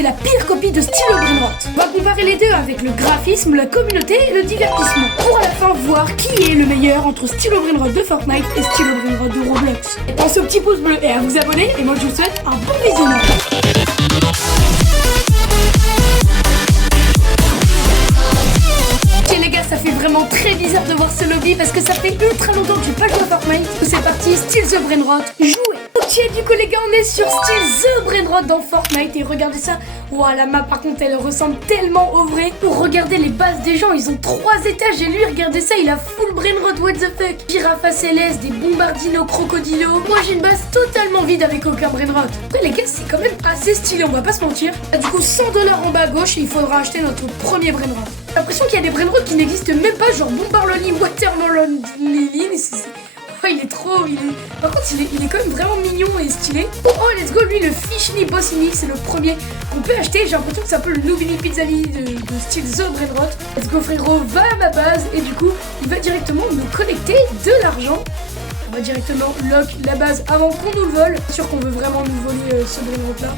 est la pire copie de Stylo Brainrot. On va comparer les deux avec le graphisme, la communauté et le divertissement. Pour à la fin voir qui est le meilleur entre Stylo Brainrot de Fortnite et Stylo Brainrot de Roblox. Et pensez au petit pouce bleu et à vous abonner, et moi je vous souhaite un bon visionnage. Ok les gars, ça fait vraiment très bizarre de voir ce lobby parce que ça fait ultra longtemps que j'ai pas joué à Fortnite. C'est parti, Stylo the Brainrot, jouez. Ok, du coup les gars, on est sur Stylo the Brainrot dans Fortnite et regardez ça. Ouah, la map par contre elle ressemble tellement au vrai. Regardez les bases des gens, ils ont 3 étages et lui regardez ça, il a full Brainrot, what the fuck. Girafa céleste, des bombardino crocodilo. Moi j'ai une base totalement vide avec aucun Brainrot. Après les gars, c'est quand même assez stylé, on va pas se mentir. Du coup 100$ en bas à gauche et il faudra acheter notre premier Brainrot. J'ai l'impression qu'il y a des Brainrot qui n'existent même pas, genre Bombarloli, Watermelon Lily, mais c'est... Oh, il est trop... Par contre, il est quand même vraiment mignon et stylé. Oh, let's go, lui, le Fishini Bossini, c'est le premier qu'on peut acheter. J'ai l'impression que c'est un peu le Nouvini Pizzali de style The Brainrot. Let's go, frérot, va à ma base. Et du coup, il va directement nous collecter de l'argent. On va directement lock la base avant qu'on nous le vole. C'est sûr qu'on veut vraiment nous voler ce Brainrot là.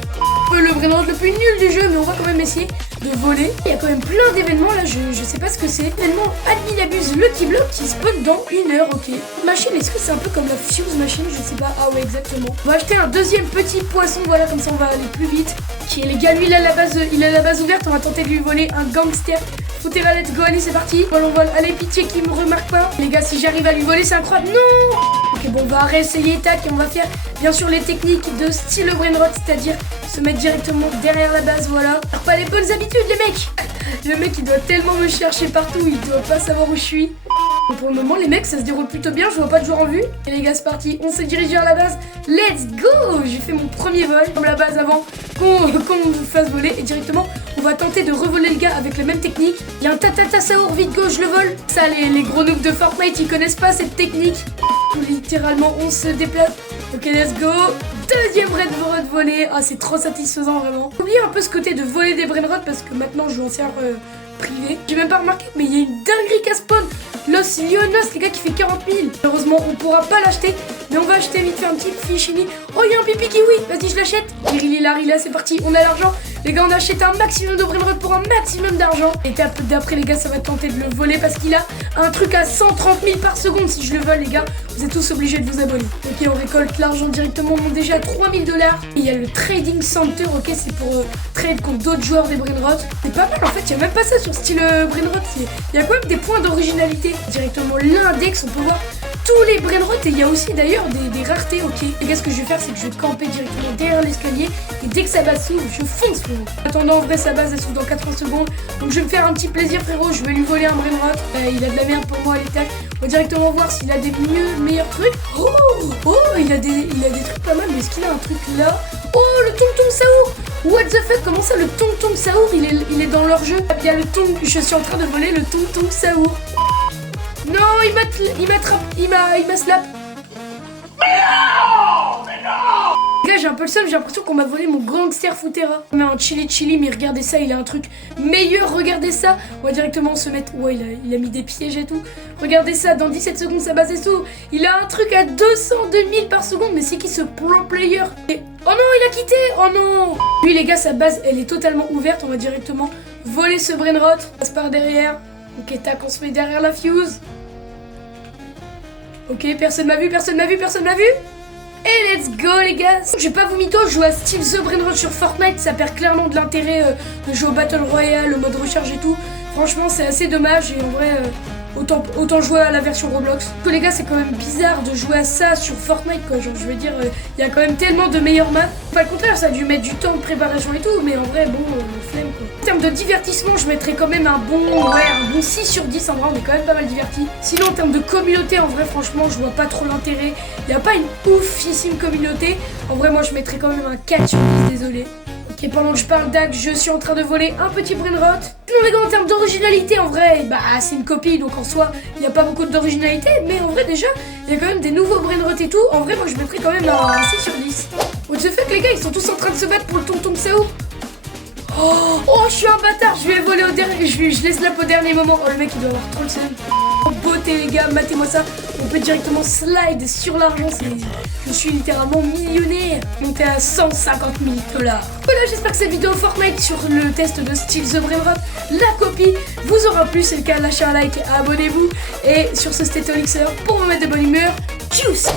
Le Brainrot le plus nul du jeu, mais on va quand même essayer de voler. Il y a quand même plein d'événements là, je sais pas ce que c'est. Événement Adminabuse Lucky Block qui spawn dans 1 heure, ok. Machine, est-ce que c'est un peu comme la Fuse Machine? Je sais pas. Ah ouais, exactement. On va acheter un deuxième petit poisson, voilà, comme ça on va aller plus vite. Ok, les gars, lui il a la base ouverte, on va tenter de lui voler un gangster. Foutera, let's go, allez, c'est parti. Vol, on vole. Allez, pitié qu'il me remarque pas. Les gars, si j'arrive à lui voler, c'est incroyable. Non! Ok, bon, on va réessayer, tac, et on va faire bien sûr les techniques de Stylo Brainrot, c'est-à-dire se mettre directement derrière la base, voilà. Alors, pas les bonnes habitudes, les mecs. Le mec, il doit tellement me chercher partout, il doit pas savoir où je suis. Bon, pour le moment, les mecs, ça se déroule plutôt bien, je vois pas de joueur en vue. Et les gars, c'est parti, on se dirige vers la base. Let's go! J'ai fait mon premier vol comme la base avant qu'on vous fasse voler. Et directement, on va tenter de revoler le gars avec la même technique. Il y a un tatata saour, vite go, je le vole. Ça, les gros noobs de Fortnite, ils connaissent pas cette technique. Littéralement, on se déplace. Ok, let's go. Deuxième Brainrot volé. Ah, c'est trop satisfaisant, vraiment. Oubliez un peu ce côté de voler des Brainrot parce que maintenant, je joue en serveur privé. J'ai même pas remarqué, mais il y a une dinguerie qui spawn. Los Lionos, les gars, qui fait 40 000. Malheureusement, on pourra pas l'acheter, mais on va acheter vite fait un petit Fishini. Oh, il y a un pipi kiwi. Vas-y, je l'achète. Là, c'est parti. On a l'argent. Les gars, on achète un maximum de Brainrot pour un maximum d'argent. Étape d'après, les gars, ça va tenter de le voler parce qu'il a un truc à 130 000 par seconde. Si je le vole, les gars, vous êtes tous obligés de vous abonner. Ok, on récolte l'argent directement. On est déjà à 3 000 $. Il y a le Trading Center, ok, c'est pour trade contre d'autres joueurs des Brainrot. C'est pas mal, en fait, il y a même pas ça sur style Brainrot. Il y a quand même des points d'originalité. Directement l'index, on peut voir tous les Brainrot et il y a aussi d'ailleurs des raretés, ok. Les gars, ce que je vais faire, c'est que je vais camper directement derrière l'escalier et dès que sa base s'ouvre, je fonce, frérot. En attendant, en vrai, sa base elle s'ouvre dans 80 secondes. Donc je vais me faire un petit plaisir, frérot. Je vais lui voler un Brainrot. Il a de la merde pour moi, les tacs. On va directement voir s'il a des meilleurs trucs. Oh, il a des trucs pas mal, mais est-ce qu'il a un truc là? Oh, le Tonton Saour. What the fuck, comment ça le Tonton Saour il est dans leur jeu? Il y a le Tonton, je suis en train de voler le Tonton Saour. Non, il m'a slap. Mais non. Les gars, j'ai un peu le seum, j'ai l'impression qu'on m'a volé mon gangster Foutera. Mais un chili, mais regardez ça, il a un truc meilleur, regardez ça. On va directement se mettre... Ouais, il a mis des pièges et tout. Regardez ça, dans 17 secondes, sa base est sous. Il a un truc à 202 000 par seconde, mais c'est qui ce pro player? Et... Oh non, il a quitté. Oh non. Lui, les gars, sa base, elle est totalement ouverte. On va directement voler ce Brainrot. On passe par derrière. Ok, tac, on se met derrière la Fuse. Ok, personne m'a vu. Et let's go, les gars. Je vais pas vous mytho, je joue à Stylo the Brainrot sur Fortnite. Ça perd clairement de l'intérêt de jouer au Battle Royale, le mode recharge et tout. Franchement, c'est assez dommage et en vrai... Autant jouer à la version Roblox. Les gars, c'est quand même bizarre de jouer à ça sur Fortnite, quoi. Genre, je veux dire, il y a quand même tellement de meilleures maps. Pas le contraire, ça a dû mettre du temps de préparation et tout, mais en vrai, bon, flemme, quoi. En termes de divertissement, je mettrais quand même un bon 6 sur 10. En vrai, on est quand même pas mal divertis. Sinon, en termes de communauté, en vrai, franchement, je vois pas trop l'intérêt. Il n'y a pas une oufissime communauté. En vrai, moi, je mettrais quand même un 4 sur 10, désolé. Et pendant que je parle d'Ag, je suis en train de voler un petit Brainrot. Sinon les gars, en termes d'originalité, en vrai, bah c'est une copie, donc en soi, il n'y a pas beaucoup d'originalité. Mais en vrai déjà, il y a quand même des nouveaux Brainrot et tout. En vrai, moi je mettrais quand même un 6 sur 10. What the fuck les gars, ils sont tous en train de se battre pour le Tonton Saour. Oh, je suis un bâtard, je vais voler au dernier, je laisse l'up au dernier moment. Oh, le mec il doit avoir trop le seum. Oh, beauté les gars, matez-moi ça. On peut directement slide sur l'argent, je suis littéralement millionnaire. Monté à 150 000 $. Voilà, j'espère que cette vidéo Fortnite sur le test de Steal the Brainrot, la copie, vous aura plu. C'est le cas, lâchez un like, abonnez-vous. Et sur ce, c'était Olixer pour vous mettre de bonne humeur. Tchuss!